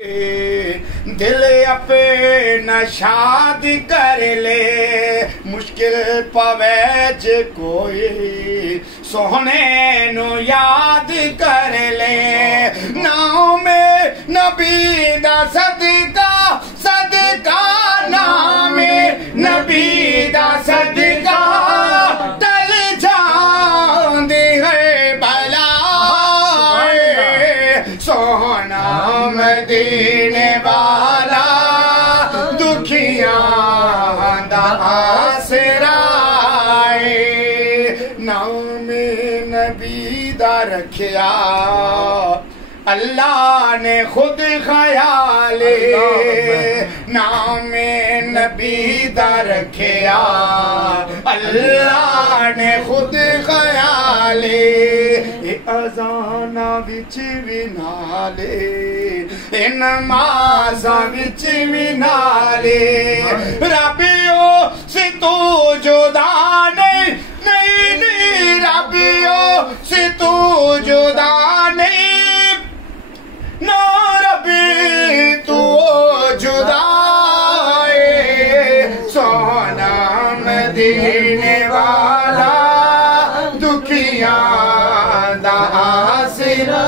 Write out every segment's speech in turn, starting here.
दिल अपे न शादी कर ले, मुश्किल पवे जे कोई सोहने नु याद कर ले। नाम में नबी दा सदका सदका, नाम में नबी दा सदका टल जांदी है भला। सोहना मदीने वाला दुखियां दा आसरा है। नाम नबी दा रखिया अल्लाह ने खुद ख्याले, नाम नबी दा रखिया अल्लाह ने खुद ख्याले। अजाना विच भी नाले, नमाज़ा विच भी नाले। रबियो से तू जुदा नहीं, नहीं रबियो से तू जुदा नहीं, ना रबी तू जुदा है। सोना मदीने वाला दुखियां दा आसरा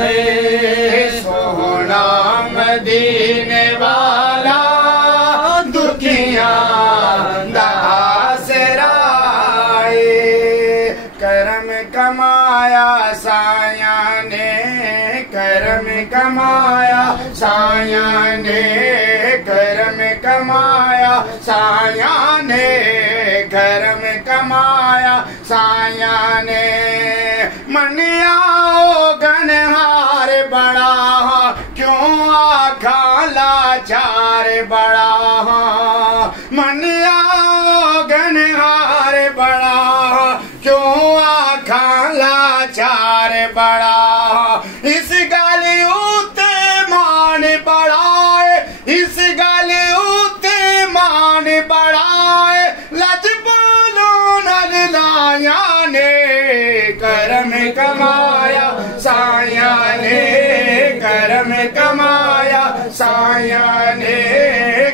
है। सोना मदीने वाला दुखियां दा आसरा है। करम कमाया साया ने, करम कमाया साया ने, करम कमाया साया ने, करम कमाया साया ने। मनिया गनहार बड़ा क्यों आखा लाचार बड़ा, मनिया गनहार बड़ा क्यों आखा लाचार बड़ा। इस गल उते मान बड़ा है, इस गल उते मान बड़ा है। लज बोलो नल लाया ने, करम कमाया साया ने, करम कमाया साया ने,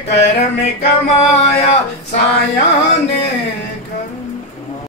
करम कमाया साया ने।